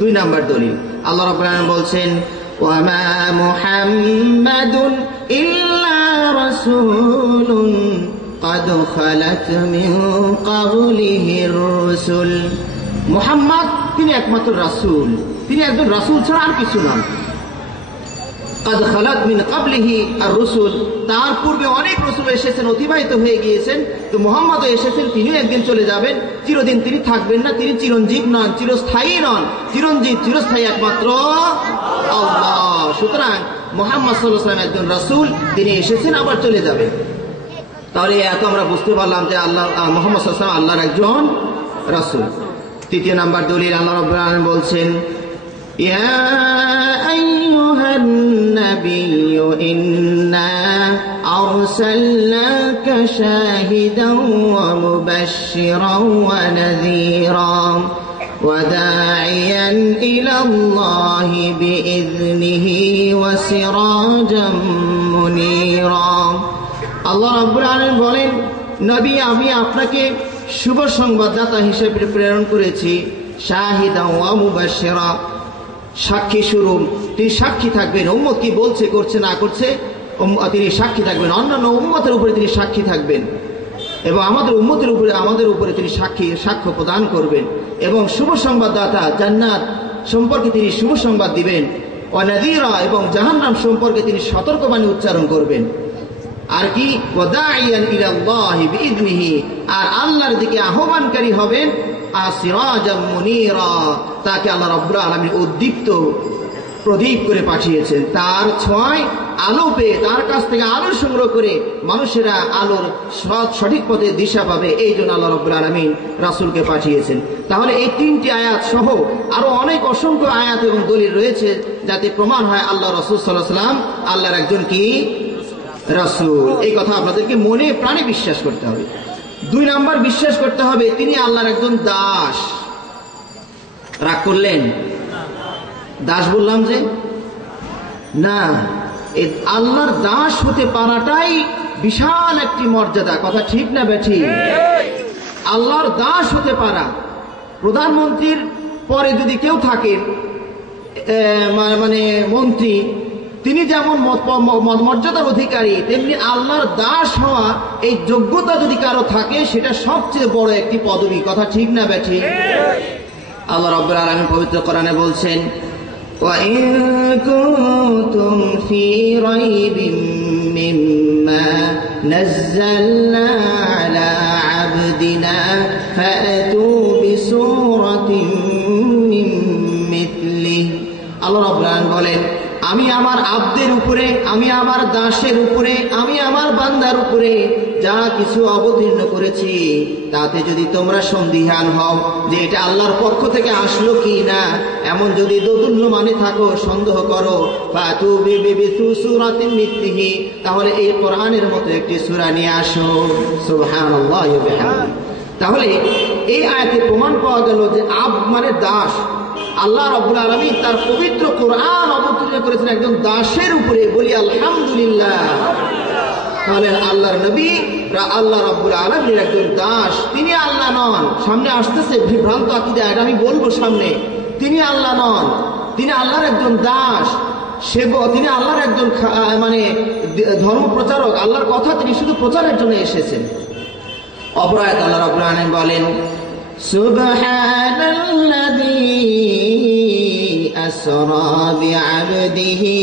দুই নাম্বার দলিল আল্লাহ রাব্বুল আলামিন বলছেন ওয়ামা মুহাম্মাদুন ইল্লা রাসূলুন قد خلت من قبله الرسل মুহাম্মদ তিনি একমাত্র রাসূল, তিনি একজন রাসূল ছাড়া আর কিছু নন। قد خلت من قبله الرسل তার পূর্বে অনেক রাসূল এসেছেন, অতিবাহিত হয়ে গিয়েছেন। তো মুহাম্মদও এসেছেন, তিনিও একদিন চলে যাবেন, চিরদিন তিনি থাকবেন না। তিনি চিরঞ্জীব নন, চিরস্থায়ী নন। চিরঞ্জীব চিরস্থায়ী একমাত্র আল্লাহ। সুতরাং মুহাম্মদ সাল্লাল্লাহু আলাইহি ওয়াসাল্লাম একজন রাসূল, তিনি এসেছেন আবার চলে যাবেন। তাহলে এত আমরা বুঝতে পারলাম যে আল্লাহ মুহাম্মদ সাল্লাল্লাহু আলাইহি ওয়াসাল্লাম আল্লাহর একজন রাসূল। তৃতীয় নাম্বার দলিল আল্লাহ রাব্বুল আলামিন বলছেন ইয়া আইয়ুহান নাবিয়্যু ইন্না আরসালনাকা শাহিদান ওয়া মুবাশশিরান ওয়া নাযীরা ওয়া দাঈয়ান ইলাল্লাহি বিইذনিহি ওয়া সিরাজাম মুনীরা। আল্লাহ রাব্বুল আলামিন বলেন, নবী আমি আপনাকে শুভ সংবাদদাতা হিসেবে প্রেরণ করেছি। শাহিদান ওয়া মুবাশশিরা, সাক্ষী স্বরূপ। তিনি সাক্ষী থাকবেন, উম্মত কি বলছে, করছে না করছে, তিনি সাক্ষী থাকবেন। অন্যান্য উম্মতের উপরে তিনি সাক্ষী থাকবেন এবং আমাদের উম্মতের উপরে, আমাদের উপরে তিনি সাক্ষ্য প্রদান করবেন। এবং শুভ সংবাদদাতা, জান্নাত সম্পর্কে তিনি শুভ সংবাদ দিবেন। ওয়া নাযীরা, এবং জাহান্নাম সম্পর্কে তিনি সতর্কবাণী উচ্চারণ করবেন। আর কি ওয়াদাইয়ান ইলাল্লাহি বিইذনিহি, আর আল্লাহর দিকে আহ্বানকারী হবেন। আর সিরাজাম মুনীরা, তাকে আল্লাহ রাব্বুল আলামিন উদ্দীপ্ত প্রদীপ করে পাঠিয়েছেন। তার ছোঁয়ায় আলো পেয়ে, তার কাছ থেকে আলো সংগ্রহ করে মানুষেরা আলোর সঠিক পথে দিশা পাবে। এই জন্য আল্লাহ রাব্বুল আলামিন রাসূলকে পাঠিয়েছেন। তাহলে এই তিনটি আয়াত সহ আরো অনেক অসংখ্য আয়াত এবং দলিল রয়েছে, যাতে প্রমাণ হয় আল্লাহ রাসূল সাল্লাল্লাহু আলাইহি ওয়াসাল্লাম আল্লাহর একজন কি রাসূল। এই কথা আপনাদেরকে মনে প্রাণে বিশ্বাস করতে হবে। দুই নাম্বার বিশ্বাস করতে হবে তিনি আল্লাহর একজন দাস। রাগ করলেন? দাস বললাম যে না, আল্লাহর দাস হতে পারাটাই বিশাল একটি মর্যাদা। কথা ঠিক না বেঠিক? আল্লাহর দাস হতে পারা, প্রধানমন্ত্রীর পরে যদি কেউ থাকে মানে মন্ত্রী, তিনি যেমন মর্যাদার অধিকারী, তেমনি আল্লাহর দাস হওয়া এই যোগ্যতা যদি কারো থাকে, সেটা সবচেয়ে বড় একটি পদবী। কথা ঠিক না বেঠিক? আল্লাহ রাব্বুল আলামিন পবিত্র কোরআনে বলছেন ওয়া ইন কুনতুম ফি রাইবিন মিম্মা নাযালনা আলা আবদিনা ফাতু বিসূরাতিন মিন মিথলিহি। আল্লাহ রাব্বুল আলামিন বলেন, আমি আমার আব্দের উপরে, আমি আমার দাসের উপরে, আমি আমার বান্দার উপরে যা কিছু অবতীর্ণ করেছি, তাতে যদি তোমরা সন্দিহান হও যে এটা আল্লাহর পক্ষ থেকে আসলো কি না, এমন যদি দোদুল্য মানে থাকো, সন্দেহ করো, ফাতু বিসূরাতিন মিথলিহি, তাহলে এই কোরআনের মতো একটি সূরা নিয়ে আসো। সুবহানাল্লাহি ওয়া বিহামদিহি। তাহলে এই আয়াতে প্রমাণ পাওয়া গেল যে আব্দ মানে দাস। আল্লাহ রাব্বুল আলামিন তার পবিত্র কোরআন অবতীর্ণ করেছেন একজন দাসের উপরে। বলি আলহামদুলিল্লাহ। তাহলে আল্লাহর নবী আল্লাহ রাব্বুল আলামিনের একজন দাস, তিনি আল্লাহ নন। সামনে আসতেছে বিভ্রান্ত আকীদা, এটা আমি বলবো সামনে। তিনি আল্লাহ নন, তিনি আল্লাহর একজন দাস। তিনি আল্লাহর একজন মানে ধর্ম প্রচারক। আল্লাহর কথা তিনি শুধু প্রচারের জন্য এসেছেন। অপর আয়াতে আল্লাহ রাব্বুল আলামিন বলেন সুবহানাল্লাযী আসরা বিআবদিহি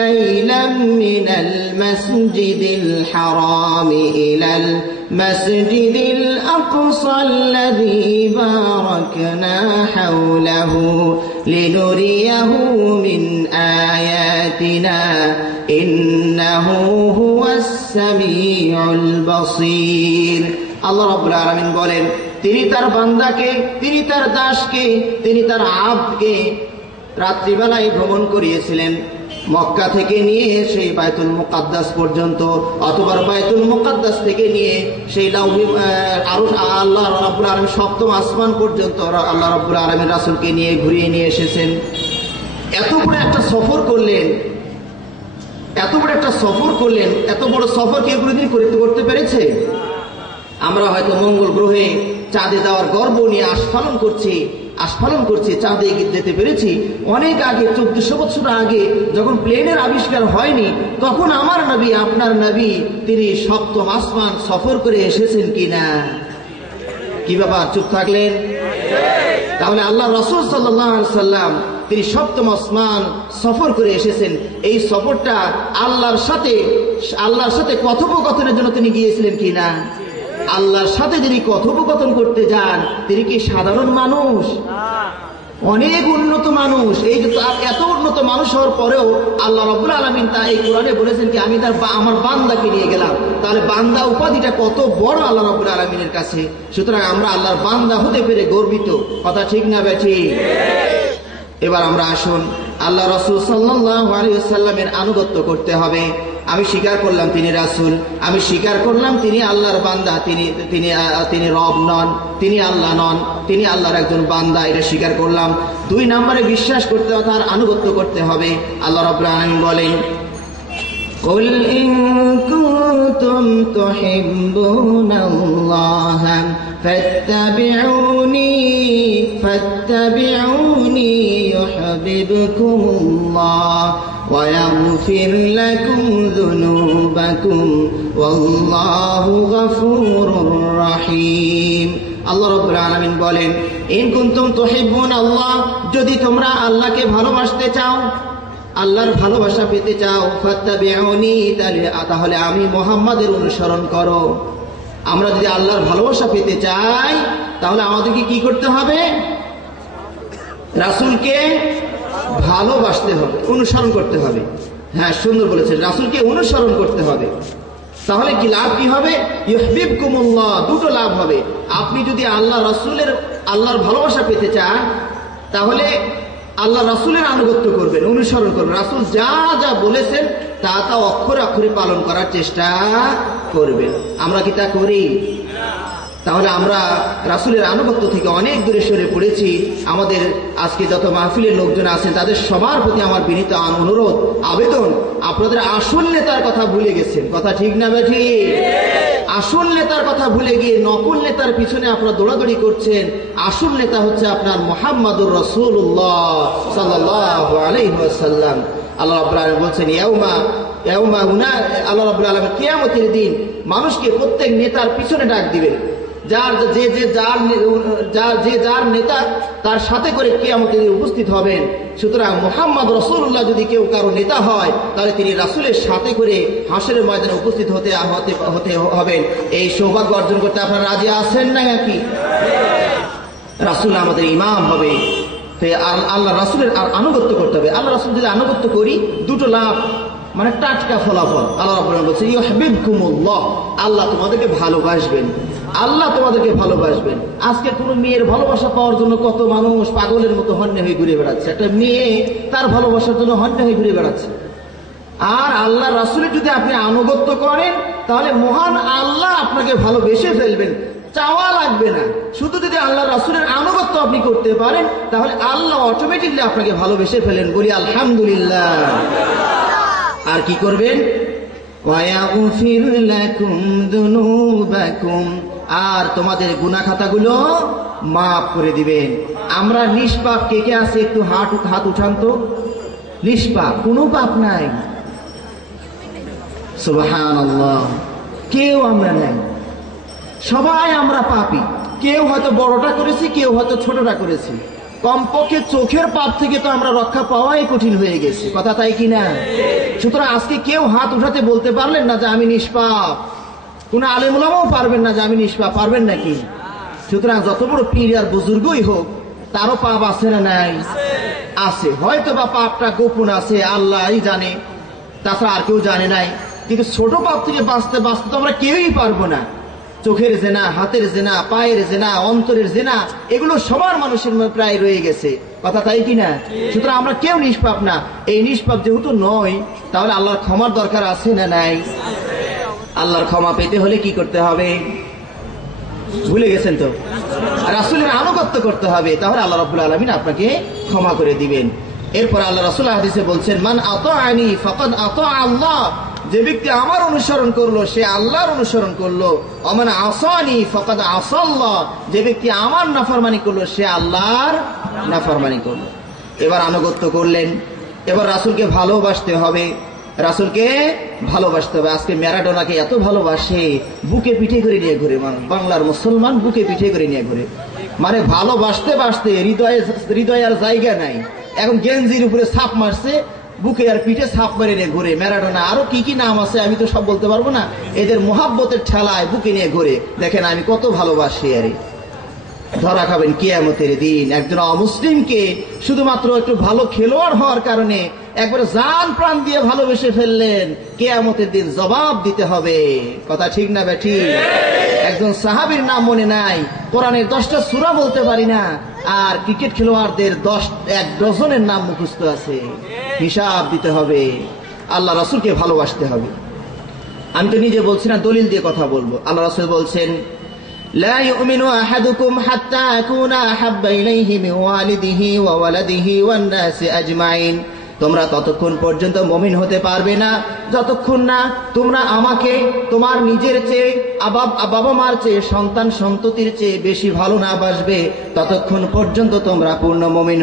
লাইলাম মিনাল মাসজিদিল হারামি ইলাল মাসজিদিল আকসাল্লাযী বারাকনা হাওলাহু লিনুরিয়াহু মিন আয়াতিনা ইন্নাহু হুয়াস সামিউল বাসীর। আল্লাহ রাব্বুল আলামিন বলেন, তিনি তার বান্দাকে, তিনি তার দাসকে, তিনি তার আব্দকে রাত্রিবেলায় ভ্রমণ করিয়েছিলেন, মক্কা থেকে নিয়ে সেই বাইতুল মুকাদ্দাস পর্যন্ত, অথবা বাইতুল মুকাদ্দাস থেকে নিয়ে সেই আল্লাহ রাব্বুল আলামিন সপ্তম আসমান পর্যন্ত আল্লাহ রাব্বুল আলামিন রাসূলকে নিয়ে ঘুরিয়ে নিয়ে এসেছেন। এত বড় একটা সফর করলেন, এত বড় একটা সফর করলেন। এত বড় সফর কেউ কোনোদিন করতে পেরেছে? আমরা হয়তো মঙ্গল গ্রহে চাঁদে যাওয়ার গর্ব নিয়ে আস্ফালন করছি, আস্ফালন করছে, চাঁদে যেতে পেরেছি। অনেক আগে 1400 বছর আগে যখন প্লেনের আবিষ্কার হয়নি, তখন আমার নবী, আপনার নবী, তিনি সপ্তম আসমান সফর করে এসেছেন কিনা? কি ব্যাপার, চুপ থাকলেন? তাহলে আল্লাহ রাসূল সাল্লাল্লাহু আলাইহি সাল্লাম তিনি সপ্তম আসমান সফর করে এসেছেন। এই সফরটা আল্লাহর সাথে কথোপকথনের জন্য তিনি গিয়েছিলেন কিনা? আল্লাহর সাথে যিনি কথোপকথন করতে যান, তিনি কি সাধারণ মানুষ? অনেক উন্নত মানুষ। এই যে এত উন্নত মানুষ হওয়ার পরেও আল্লাহ রাব্বুল আলামিন তা এই কোরআনে বলেছেন কি আমি আমার বান্দাকে নিয়ে গেলাম। তাহলে বান্দা উপাধিটা কত বড় আল্লাহ রাব্বুল আলামিনের কাছে। সুতরাং আমরা আল্লাহর বান্দা হতে পেরে গর্বিত। কথা ঠিক না বেঠিক? এবার আমরা আসুন, আল্লাহ রাসূল সাল্লাল্লাহু আলাইহি ওয়াসাল্লামের আনুগত্য করতে হবে। আমি স্বীকার করলাম তিনি রাসূল, আমি স্বীকার করলাম তিনি আল্লাহর বান্দা, তিনি রব নন, তিনি আল্লাহ নন, তিনি আল্লাহর একজন বান্দা, এটা স্বীকার করলাম। 2 নম্বরে বিশ্বাস করতে হবে, তার আনুগত্য করতে হবে। আল্লাহ রাব্বুল আলামিন বলেন, قل إن كنتم تحبون الله فاتبعوني يحببكم الله ويغفر لكم ذنوبكم والله غفور رحيم। আল্লাহ রাব্বুল আলামিন বলেন, ইন কুনতুম তুহিব্বুন আল্লাহ, যদি তোমরা আল্লাহকে ভালোবাসতে চাও, আল্লাহর ভালোবাসা পেতে চাও, ফাত্তাবিউনি, তাহলে আমি মুহাম্মাদের অনুসরণ করো। আমরা যদি আল্লাহর ভালোবাসা পেতে চাই, তাহলে আমাদেরকে কি করতে হবে? রাসূলকে ভালোবাসতে হবে, অনুসরণ করতে হবে। হ্যাঁ, সুন্দর বলেছেন, রাসূলকে অনুসরণ করতে হবে। তাহলে কি লাভ কি হবে? ইউহিব্বুকুমুল্লাহ, 2টো লাভ হবে। আপনি যদি আল্লাহর ভালোবাসা পেতে চান, তাহলে আল্লাহ রাসূলের আনুগত্য করবেন, অনুসরণ করবেন। রাসূল যা যা বলেছেন তা অক্ষরে অক্ষরে পালন করার চেষ্টা করবেন। আমরা কি তা করি? তাহলে আমরা রাসূলের আনুগত্য থেকে অনেক দূরে সরে পড়েছি। আমাদের আজকে যত মাহফিলের লোকজন আছেন, তাদের সবার প্রতি আমার বিনীত অনুরোধ, আবেদন, আপনাদের আসল নেতার কথা ভুলে গেছেন। কথা ঠিক না বেঠিক? আসল নেতার কথা ভুলে গিয়ে নকল নেতার পিছনে আপনারা দৌড়াদৌড়ি করছেন। আসল নেতা হচ্ছে আপনার মুহাম্মাদুর রাসূলুল্লাহ সাল্লাল্লাহু আলাইহি ওয়াসাল্লাম। আল্লাহ রাব্বুল আলামিন বলছেন, আল্লাহ রাব্বুল আলামিন কিয়ামতের দিন মানুষকে প্রত্যেক নেতার পিছনে ডাক দিবেন। যার নেতা তার সাথে করে কিয়ামতের দিন উপস্থিত হবেন। সুতরাং মুহাম্মদ রাসূলুল্লাহ যদি কেউ কারো নেতা হয়, তাহলে তিনি রাসূলের সাথে করে হাসরের ময়দানে উপস্থিত হতে হবেন। এই সৌভাগ্য অর্জন করতে আপনারা রাজি আছেন না নাকি? রাসূল আমাদের ইমাম হবে, আল্লাহ রাসূলের আনুগত্য করতে হবে। আল্লাহ রাসূল যদি আনুগত্য করি, 2টো লাভ, মানে টাটকা ফলাফল। আল্লাহ রাব্বুল আলামিন বলছেন, ইউহিব্বুকুমুল্লাহ, আল্লাহ তোমাদেরকে ভালোবাসবেন, আল্লাহ তোমাদেরকে ভালোবাসবেন। আজকে কোনো মেয়ের ভালোবাসা পাওয়ার জন্য কত মানুষ পাগলের মতো হন্যে হয়ে ঘুরে বেড়াচ্ছে। একটা মেয়ে তার ভালোবাসার জন্য হন্যে হয়ে ঘুরে বেড়াচ্ছে। আর আল্লাহ রাসূলের যদি আপনি আনুগত্য করেন, তাহলে মহান আল্লাহ আপনাকে ভালোবেসে ফেলবেন, চাওয়া লাগবে না। শুধু যদি আল্লাহ রাসূলের আনুগত্য আপনি করতে পারেন, তাহলে আল্লাহ অটোমেটিকলি আপনাকে ভালোবেসে ফেলেন। বলি আলহামদুলিল্লাহ। আর কি করবেন? ওয়ায়াগফির লাকুম যুনুবাকুম, আর তোমাদের গুনাহ খাতাগুলো মাফ করে দিবেন। আমরা নিষ্পাপ কে কে আছে? একটু হাত উঠান তো। নিষ্পাপ, কোনো পাপ নাই। সুবহানাল্লাহ, কেউ আমরা নাই, সবাই আমরা পাপী। কেউ হয়তো বড়টা করেছি, কেউ হয়তো ছোটটা করেছি। কমপক্ষে চোখের পাপ থেকে তো আমরা রক্ষা পাওয়াই কঠিন হয়ে গেছে। কথা তাই কিনা? সুতরাং আজকে কেউ হাত উঠাতে বলতে পারলেন না যে আমি নিষ্পাপ। কোন আলেম ওলামাও পারবেন না যে আমি নিষ্পাপ, পারবেন নাকি? সুতরাং যত বড় পীর আর বুজুর্গই হোক, তারও পাপ আছে না নাই? আছে। হয়তো বা পাপটা গোপন আছে, আল্লাহই জানে, তাছাড়া আর কেউ জানে নাই। কিন্তু ছোট পাপ থেকে বাঁচতে তো আমরা কেউই পারবো না। চোখের জেনা, হাতের জেনা, পায়ের জেনা, অন্তরের জেনা, এগুলো সবার মানুষের প্রায় রয়ে গেছে। কথা তাই কিনা? সুতরাং আমরা কেউ নিষ্পাপ না। এই নিষ্পাপ যেহেতু নয়, তাহলে আল্লাহর ক্ষমার দরকার আছে না নাই? আল্লাহর ক্ষমা পেতে হলে কি করতে হবে? ভুলে গেছেন তো? রাসূলের আনুগত্য করতে হবে, তাহলে আল্লাহ রাব্বুল আলামিন আপনাকে ক্ষমা করে দিবেন। এরপর আল্লাহ রাসূল হাদিসে বলছেন, মান আতাআনি ফাকাদ আতাআ আল্লাহ, যে ব্যক্তি আমার অনুসরণ করলো সে আল্লাহর অনুসরণ করলো, ওমান আসানি ফাকাদ আসাল্লাহ, যে ব্যক্তি আমার নাফরমানি করলো সে আল্লাহর নাফরমানি করলো। এবার আনুগত্য করলেন, এবার রাসূলকে ভালোবাসতে হবে, রাসূলকে ভালোবাসতে হবে। আজকে ম্যারাডোনাকে এত ভালোবাসে, বুকে পিঠে করে নিয়ে ঘুরে, বাংলার মুসলমান বুকে পিঠে করে নিয়ে ঘুরে, মানে ভালোবাসতে বাসতে হৃদয়ে আর জায়গা নাই। এখন গেঞ্জির উপরে ছাপ মারছে, বুকে আর পিঠে ছাপ মেরে নিয়ে ঘুরে ম্যারাডোনা। আরো কি কি নাম আছে আমি তো সব বলতে পারবো না। এদের মোহাব্বতের ঠেলায় বুকে নিয়ে ঘুরে, দেখেন আমি কত ভালোবাসি। আরে ধরা খাবেন কিয়ামতের দিন। একজন অমুসলিমকে শুধুমাত্র একটু ভালো খেলোয়াড় হওয়ার কারণে একবারে জান প্রাণ দিয়ে ভালোবেসে ফেললেন, কিয়ামতের দিন জবাব দিতে হবে। কথা ঠিক না বেঠি? একজন সাহাবীর নাম মনে নাই, কোরআনের 10টা সূরা বলতে পারি না, আর ক্রিকেট খেলোয়াড়দের 1 ডজনের নাম মুখস্থ আছে। হিসাব দিতে হবে, আল্লাহ রাসূলকে ভালোবাসতে হবে। আমি তো নিজে বলছি না, দলিল দিয়ে কথা বলবো। আল্লাহ রাসূল বলছেন, لا يؤمن أحدكم حتى أكون أحب إليه من والده وولده والناس أجمعين। তোমরা ততক্ষণ পর্যন্ত মুমিন হতে পারবে না যতক্ষণ না তোমরা আমাকে তোমার নিজের চেয়ে, বাবা মার চেয়ে, সন্তান সন্ততির চেয়ে বেশি ভালো না বাসবে, ততক্ষণ পর্যন্ত তোমরা পূর্ণ মুমিন